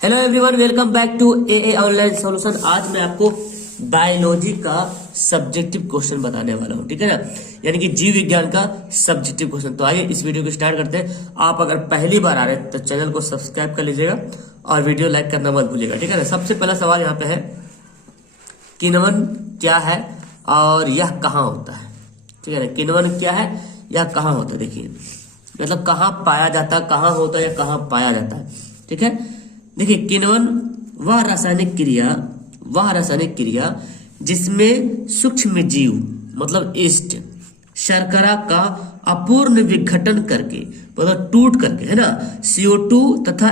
Hello everyone, welcome back to a online solution. आज मैं आपको बायोलॉजी का सब्जेक्टिव क्वेश्चन बताने वाला हूं, ठीक है ना, यानी कि जीव विज्ञान का सब्जेक्टिव क्वेश्चन। तो आइए इस वीडियो को स्टार्ट करते हैं। आप अगर पहली बार आ रहे हैं तो चैनल को सब्सक्राइब कर लीजिएगा और वीडियो लाइक करना मत भूलिएगा, ठीक है ना। सबसे पहला सवाल यहाँ पे है, किण्वन क्या है और यह कहाँ होता है, ठीक है ना। किण्वन क्या है, यह कहाँ होता है, देखिए मतलब कहाँ पाया जाता है, कहाँ होता है या कहाँ पाया जाता है, ठीक है। देखिए किण्वन वह रासायनिक क्रिया जिसमें सूक्ष्म जीव मतलब ईस्ट शर्करा का अपूर्ण विघटन करके मतलब टूट करके, है ना, CO2 तथा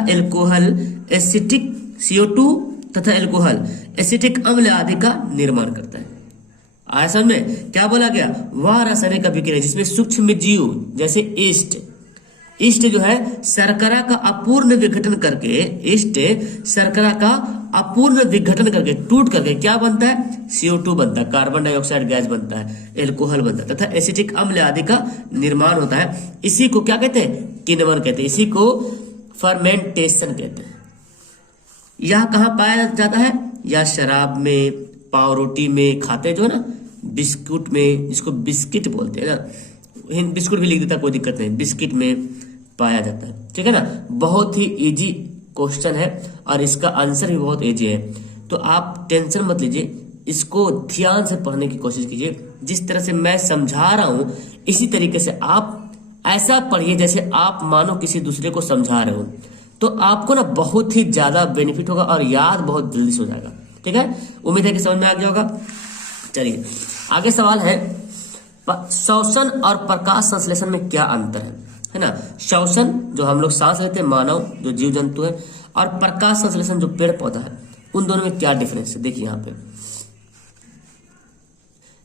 एसिटिक अम्ल आदि का निर्माण करता है। आया समझ में? क्या बोला गया? वह रासायनिक अभिक्रिया जिसमें सूक्ष्म जीव जैसे ईस्ट जो है शर्करा का अपूर्ण विघटन करके टूट करके क्या बनता है? CO2 बनता है, कार्बन डाइऑक्साइड गैस बनता है, एल्कोहल बनता है तथा एसिटिक अम्ल आदि का निर्माण होता है। इसी को क्या कहते हैं? किण्वन कहते हैं। इसी को फर्मेंटेशन कहते हैं। यह कहाँ पाया जाता है? या शराब में, पावरोटी में खाते जो है ना, बिस्कुट में, जिसको बिस्किट बोलते हैं ना, बिस्कुट भी लिख देता, कोई दिक्कत नहीं, बिस्किट में पाया जाता है, ठीक है ना। बहुत ही इजी क्वेश्चन है और इसका आंसर भी बहुत इजी है, तो आप टेंशन मत लीजिए, इसको ध्यान से पढ़ने की कोशिश कीजिए। जिस तरह से मैं समझा रहा हूं इसी तरीके से आप ऐसा पढ़िए जैसे आप मानो किसी दूसरे को समझा रहे हो, तो आपको ना बहुत ही ज्यादा बेनिफिट होगा और याद बहुत जल्दी से हो जाएगा, ठीक है। उम्मीद है कि समझ में आ गया होगा। चलिए आगे सवाल है, श्वसन और प्रकाश संश्लेषण में क्या अंतर है ना। श्वसन जो हम लोग सांस लेते हैं, मानव जो जीव जंतु है, और प्रकाश संश्लेषण जो पेड़ पौधा है, उन दोनों में क्या डिफरेंस है? देखिए यहाँ पे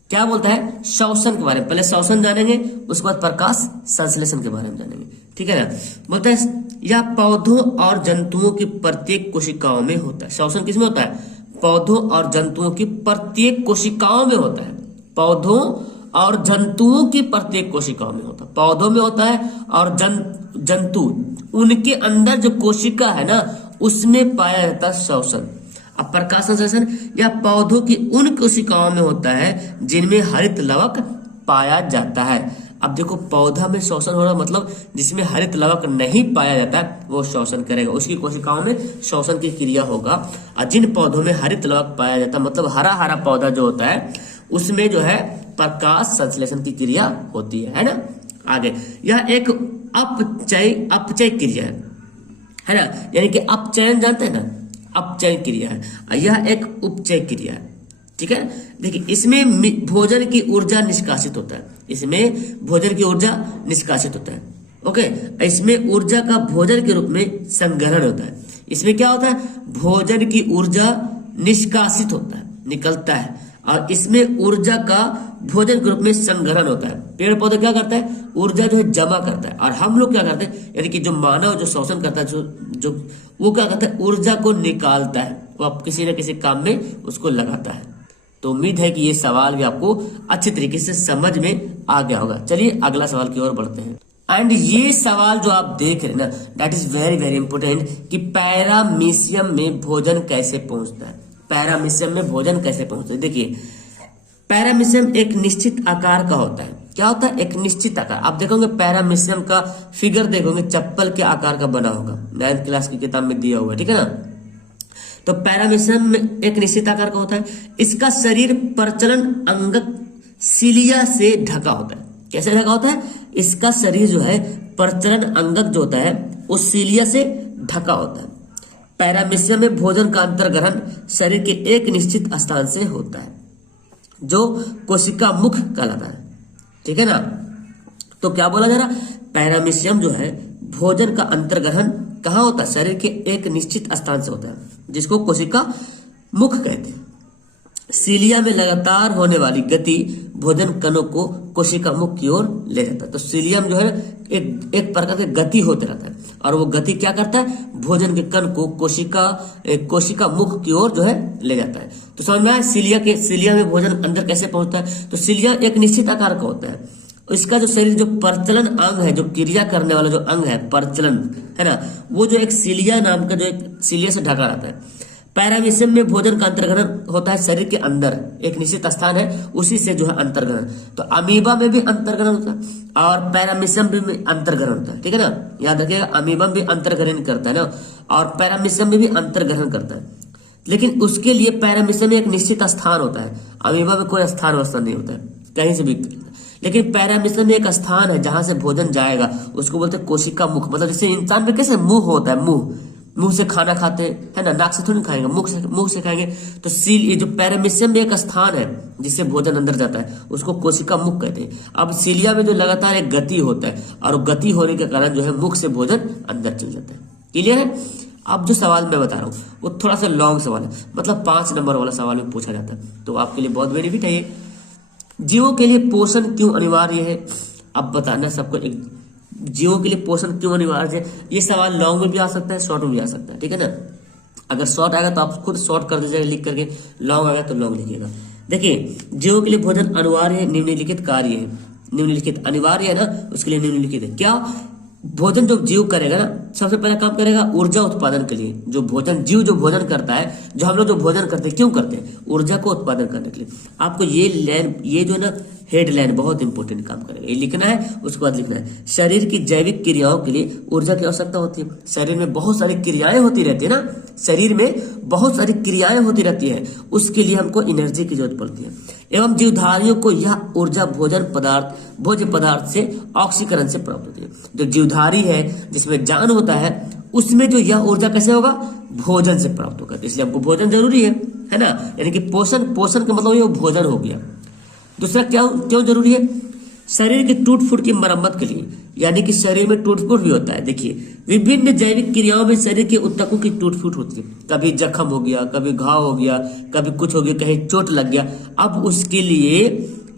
क्या बोलता है श्वसन के बारे में। पहले श्वसन जानेंगे, उसके बाद प्रकाश संश्लेषण के बारे में जानेंगे, ठीक है ना। बोलता है यह पौधों और जंतुओं की प्रत्येक कोशिकाओं में होता है। श्वसन किसमें होता है? पौधों और जंतुओं की प्रत्येक कोशिकाओं में होता है। पौधों और जंतुओं की प्रत्येक कोशिकाओं में होता है, पौधों में होता है, और जंतु उनके अंदर जो कोशिका है ना, उसमें पाया जाता है श्वसन। अब प्रकाश संश्लेषण या पौधों की उन कोशिकाओं में होता है जिनमें हरित लवक पाया जाता है। अब देखो, पौधा में श्वसन हो रहा मतलब जिसमें हरित लवक नहीं पाया जाता है वो श्वसन करेगा, उसकी कोशिकाओं में श्वसन की क्रिया होगा। और जिन पौधों में हरित लवक पाया जाता है मतलब हरा हरा पौधा जो होता है, उसमें जो है प्रकाश संश्लेषण की क्रिया होती है ना। आगे, यह एक अपचय क्रिया है ना, यानी कि अपचयन जानते हैं ना, अपचयन क्रिया है। यह एक उपचय क्रिया है, ठीक है। देखिए इसमें भोजन की ऊर्जा निष्कासित होता है, ओके। इसमें ऊर्जा का भोजन के रूप में संग्रहण होता है। इसमें क्या होता है? भोजन की ऊर्जा निष्कासित होता है, निकलता है, और इसमें ऊर्जा का भोजन के रूप में संग्रहण होता है। पेड़ पौधे क्या करता है? ऊर्जा जो है जमा करता है, और हम लोग क्या करते हैं, यानी कि जो मानव जो श्वसन करता है, जो वो क्या करता है? ऊर्जा को निकालता है, वो आप किसी न किसी काम में उसको लगाता है। तो उम्मीद है कि ये सवाल भी आपको अच्छे तरीके से समझ में आ गया होगा। चलिए अगला सवाल की ओर बढ़ते हैं। एंड ये सवाल जो आप देख रहे हैं ना, that is very very important, कि पैरामीशियम में भोजन कैसे पहुंचता है। पैरामीशियम में भोजन कैसे पहुंचता है? देखिए पैरामीशियम एक निश्चित आकार का होता है। क्या होता है? एक निश्चित आकार। आप देखोगे पैरामीशियम का फिगर देखोगे, चप्पल के आकार का बना होगा, 9th क्लास की किताब में दिया हुआ है, ठीक है ना। तो पैरामीशियम में एक निश्चित आकार का होता है। इसका शरीर प्रचलन अंगक सिलिया से ढका होता है। कैसे ढका होता है? इसका शरीर जो है प्रचलन अंगक जो होता है वो सिलिया से ढका होता है। पैरामीशियम में भोजन का अंतर्ग्रहण शरीर के एक निश्चित स्थान से होता है जो कोशिका मुख कहलाता है, ठीक है ना। तो क्या बोला जा रहा? पैरामीशियम जो है भोजन का अंतर्ग्रहण कहाँ होता है? शरीर के एक निश्चित स्थान से होता है, जिसको कोशिका मुख कहते हैं। सीलिया में लगातार होने वाली गति भोजन कणों को कोशिका मुख की ओर ले जाता है। तो सीलियम जो है एक प्रकार की गति होते रहता है, और वो गति क्या करता है? भोजन के कण को कोशिका मुख की ओर जो है ले जाता है। तो समझ में आया सीलिया में भोजन अंदर कैसे पहुंचता है? तो सीलिया एक निश्चित आकार का होता है, इसका जो शरीर जो प्रचलन अंग है, जो क्रिया करने वाला जो अंग है प्रचलन, है ना, वो जो एक सीलिया नाम का जो एक सीलिया से ढका रहता है। पैरामीशियम में भोजन का अंतर्ग्रहण होता है शरीर के अंदर, एक निश्चित स्थान है उसी से जो है अंतर्ग्रहण। तो अमीबा में भी अंतर्ग्रहण होता है और पैरामीशियम में अंतर्ग्रहण होता है, ठीक है ना, याद रखिएगा। अमीबा भी अंतर्ग्रहण करता है ना, और पैरामीशियम में भी अंतर्ग्रहण करता है, लेकिन उसके लिए पैरामीशियम में एक निश्चित स्थान होता है, अमीबा में कोई स्थान व्यवस्था नहीं होता है कहीं से भी। लेकिन पैरामीशियम में एक स्थान है जहां से भोजन जाएगा, उसको बोलते हैं कोशिका मुख। मतलब जैसे इंसान में कैसे मुंह होता है, मुंह से खाना खाते हैं, है ना, नाक से थोड़ी खाएंगे, मुंह से खाएंगे। तो सील, ये जो पैरामीशियम में एक स्थान है जिससे भोजन अंदर जाता है, उसको कोशिका मुख कहते हैं। अब सीलिया में जो लगातार एक गति होता है, और गति होने के कारण जो है मुख से भोजन अंदर चल जाता है। क्लियर है? अब जो सवाल मैं बता रहा हूँ वो थोड़ा सा लॉन्ग सवाल है, मतलब 5 नंबर वाला सवाल में पूछा जाता है, तो आपके लिए बहुत बेनिफिट है ये। जीवों के लिए पोषण क्यों अनिवार्य है? अब बताना सबको, एक जीवों के लिए पोषण क्यों अनिवार्य है। ये सवाल लॉन्ग में भी आ सकता है, शॉर्ट में भी आ सकता है, ठीक है ना। अगर शॉर्ट आएगा तो आप खुद शॉर्ट कर दीजिएगा लिख करके, लॉन्ग आएगा तो लॉन्ग लिखिएगा। देखिए, जीवों के लिए भोजन अनिवार्य है, निम्नलिखित कार्य है। निम्नलिखित अनिवार्य है ना, उसके लिए निम्नलिखित है। क्या भोजन जो जीव करेगा ना, सबसे पहला काम करेगा ऊर्जा उत्पादन के लिए। जो भोजन जीव जो भोजन करता है, जो हम लोग जो भोजन करते हैं, क्यों करते हैं? ऊर्जा को उत्पादन करने के लिए। आपको ये लाइन, ये जो ना हेड लाइन बहुत इंपॉर्टेंट काम करेगा, ये लिखना है, उसके बाद लिखना है शरीर की जैविक क्रियाओं के लिए ऊर्जा की आवश्यकता होती है। शरीर में बहुत सारी क्रियाएं होती रहती है ना, शरीर में बहुत सारी क्रियाएं होती रहती है, उसके लिए हमको एनर्जी की जरूरत पड़ती है। एवं जीवधारियों को यह ऊर्जा भोज्य पदार्थ से ऑक्सीकरण से प्राप्त होती है। जो जीवधारी है, जिसमें जान होता है, उसमें जो यह ऊर्जा कैसे होगा? भोजन से प्राप्त होगा। इसलिए हमको भोजन जरूरी है ना, यानी कि पोषण का मतलब ये भोजन हो गया। दूसरा क्यों जरूरी है? शरीर के टूट फूट की मरम्मत के लिए, यानी कि शरीर में टूट फूट भी होता है। देखिए, विभिन्न जैविक क्रियाओं में शरीर के ऊतकों की टूट फूट होती है। कभी जख्म हो गया, कभी घाव हो गया, कभी कुछ हो गया, कहीं चोट लग गया। अब उसके लिए,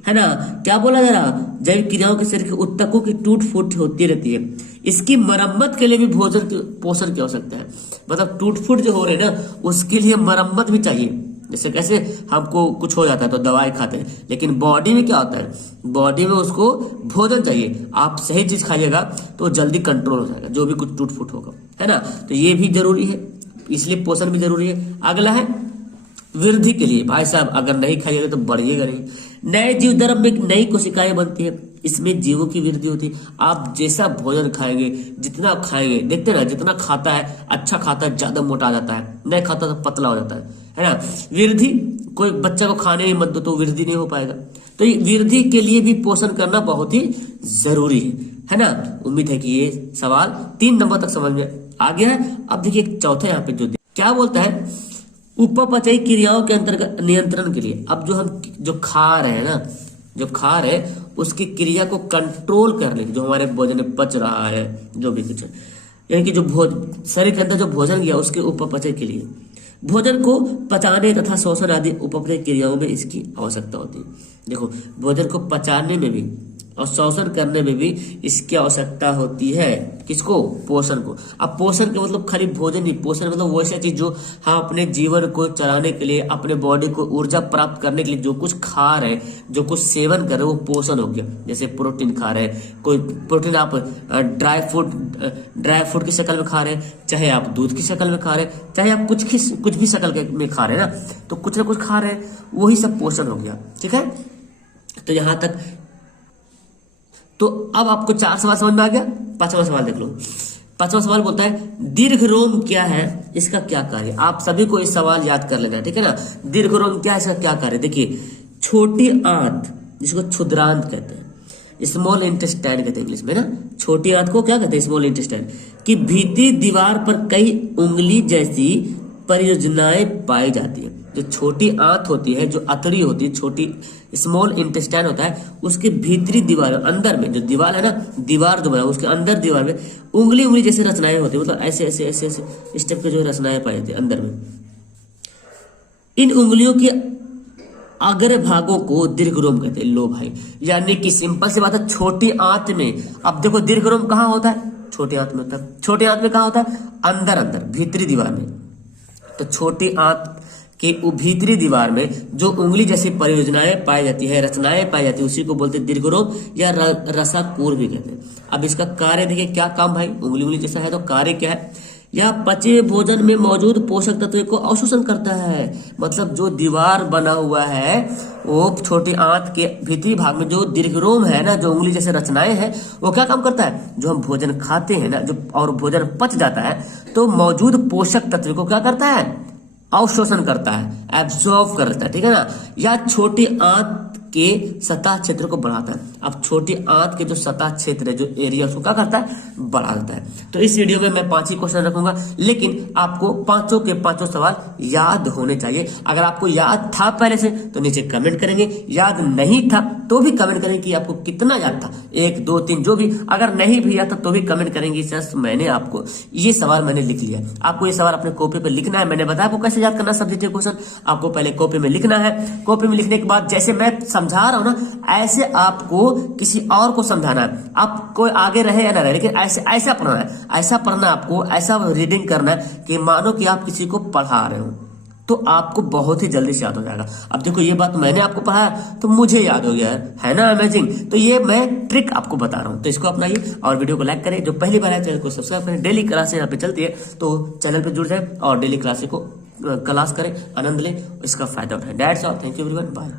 है ना, क्या बोला जा रहा? जैविक क्रियाओं के शरीर के ऊतकों की टूट फूट होती रहती है। इसकी मरम्मत के लिए भी पोषण की आवश्यकता है। मतलब टूट फूट जो हो रहे हैं ना, उसके लिए मरम्मत भी चाहिए। जैसे कैसे हमको कुछ हो जाता है तो दवाई खाते हैं, लेकिन बॉडी में क्या होता है? बॉडी में उसको भोजन चाहिए। आप सही चीज खाइएगा तो जल्दी कंट्रोल हो जाएगा, जो भी कुछ टूट फूट होगा, है ना। तो ये भी जरूरी है, इसलिए पोषण भी जरूरी है। अगला है वृद्धि के लिए। भाई साहब, अगर नहीं खाइएगा तो बढ़िएगा नहीं। नए जीव धर्म में नई कोशिकाएं बनती है, इसमें जीवों की वृद्धि होती है। आप जैसा भोजन खाएंगे, जितना खाएंगे, देखते ना, जितना खाता है, अच्छा खाता है, ज्यादा मोटा आ जाता है, नहीं खाता तो पतला हो जाता है ना। वृद्धि, कोई बच्चा को खाने नहीं मत दो तो वृद्धि नहीं हो पाएगा। तो ये वृद्धि के लिए भी पोषण करना बहुत ही जरूरी है ना। उम्मीद है कि ये सवाल 3 नंबर तक समझ में आ गया है। अब देखिए चौथा यहाँ पे जो क्या बोलता है, उपपचयी क्रियाओं के अंतर्गत नियंत्रण के लिए। अब जो खा रहे हैं ना, जो खा रहे हैं, उसकी क्रिया को कंट्रोल करने, जो हमारे भोजन में पच रहा है, जो भी कुछ है, यानी कि जो शरीर के अंदर जो भोजन गया, उसके उपपचय के लिए, भोजन को पचाने तथा शोषण आदि उपपचय क्रियाओं में इसकी आवश्यकता होती है। देखो, भोजन को पचाने में भी और शोषण करने में भी इसकी आवश्यकता होती है। किसको? पोषण को। अब पोषण का मतलब खाली भोजन नहीं, पोषण मतलब वैसा चीज जो हम अपने जीवन को चलाने के लिए, अपने बॉडी को ऊर्जा प्राप्त करने के लिए जो कुछ खा रहे हैं, जो कुछ सेवन कर रहे हैं, वो पोषण हो गया। जैसे प्रोटीन खा रहे हैं, कोई प्रोटीन आप ड्राई फ्रूट की शक्ल में खा रहे हैं, चाहे आप दूध की शक्ल में खा रहे हैं, चाहे आप कुछ भी शक्ल में खा रहे हैं ना, तो कुछ ना कुछ खा रहे हैं, वही सब पोषण हो गया। ठीक है, तो यहां तक। तो अब आपको 4 सवाल समझ में आ गया। 5वां सवाल देख लो। 5वां सवाल बोलता है दीर्घ रोम क्या है, इसका क्या कार्य। आप सभी को इस सवाल याद कर लेना, ठीक है ना। दीर्घ रोम क्या है, इसका क्या कार्य। देखिए, छोटी आंत, जिसको क्षुद्रांत कहते हैं, स्मॉल इंटेस्टाइन कहते हैं इंग्लिश में ना। छोटी आंत को क्या कहते हैं? स्मॉल इंटेस्टाइन की भीतरी दीवार पर कई उंगली जैसी परियोजनाएं पाई जाती है। जो छोटी आंत होती है, जो अतड़ी होती है, छोटी स्मॉल इंटेस्टाइन होता है, उसके भीतरी दीवार, अंदर में जो दीवार है ना, दीवार जो बना उसके अंदर दीवार में उंगली जैसे रचनाएं होती है। मतलब ऐसे ऐसे ऐसे ऐसे इस टाइप के जो रचनाएं पाई जाती है अंदर में। इन उंगलियों की अग्र भागों को दीर्घ रोम कहते हैं। लो भाई, यानी कि सिंपल सी बात है, छोटी आंत में, अब देखो दीर्घ रोम कहाँ होता है? छोटी आंत में होता है। छोटी आंत में कहाँ होता है? अंदर अंदर भीतरी दीवार में। तो छोटी आंत कि भीतरी दीवार में जो उंगली जैसी परियोजनाएं पाई जाती है, रचनाएं पाई जाती है, उसी को बोलते हैं दीर्घरोम या रसाकूर भी कहते हैं। अब इसका कार्य देखिए, क्या काम भाई, उंगली उंगली जैसा है तो कार्य क्या है, यह पचे हुए भोजन में मौजूद पोषक तत्व को अवशोषण करता है। मतलब जो दीवार बना हुआ है वो छोटी आंत के भीतरी भाग में जो दीर्घरोम है ना, जो उंगली जैसे रचनाएं हैं, वो क्या काम करता है, जो हम भोजन खाते हैं ना, जो और भोजन पच जाता है तो मौजूद पोषक तत्व को क्या करता है, अवशोषण करता है, एब्जॉर्ब करता है, ठीक है ना। या छोटी आंत के सतह क्षेत्र को बढ़ाता है। अब छोटी आंत के जो सतह क्षेत्र है, जो एरिया, उसको क्या करता है, बढ़ा देता है। तो इस वीडियो में मैं 5 ही क्वेश्चन रखूंगा, लेकिन आपको पांचों के पांचों सवाल याद होने चाहिए। अगर आपको याद था पहले से तो नीचे कमेंट करेंगे, याद नहीं था तो भी कमेंट करेंगे कि आपको कितना याद था, 1 2 3 जो भी। अगर नहीं भी याद था तो भी कमेंट करेंगे सर मैंने आपको ये सवाल मैंने लिख लिया। आपको ये सवाल अपने कॉपी पर लिखना है। मैंने बताया आपको कैसे याद करना सब्जेक्टिव क्वेश्चन। आपको पहले कॉपी में लिखना है। कॉपी में लिखने के बाद जैसे मैं समझा रहा हूं ना, ऐसे आपको किसी और को समझाना है। आप कोई आगे रहे या ना रहे, लेकिन ऐसा पढ़ना है, ऐसा पढ़ना आपको, ऐसा रीडिंग करना है कि मानो कि आप किसी को पढ़ा रहे हो, तो आपको बहुत ही जल्दी से याद हो जाएगा। अब देखो, ये बात मैंने आपको पढ़ाया तो मुझे याद हो गया है ना, अमेजिंग। तो ये मैं ट्रिक आपको बता रहा हूं, तो इसको अपनाइए और वीडियो को लाइक करें। जो पहली बार है चैनल को सब्सक्राइब करें। डेली क्लासें यहाँ पे चलती है तो चैनल पे जुड़ जाए और डेली क्लास करें, आनंद लें, इसका फायदा उठाएं। That's all, thank you everyone, bye.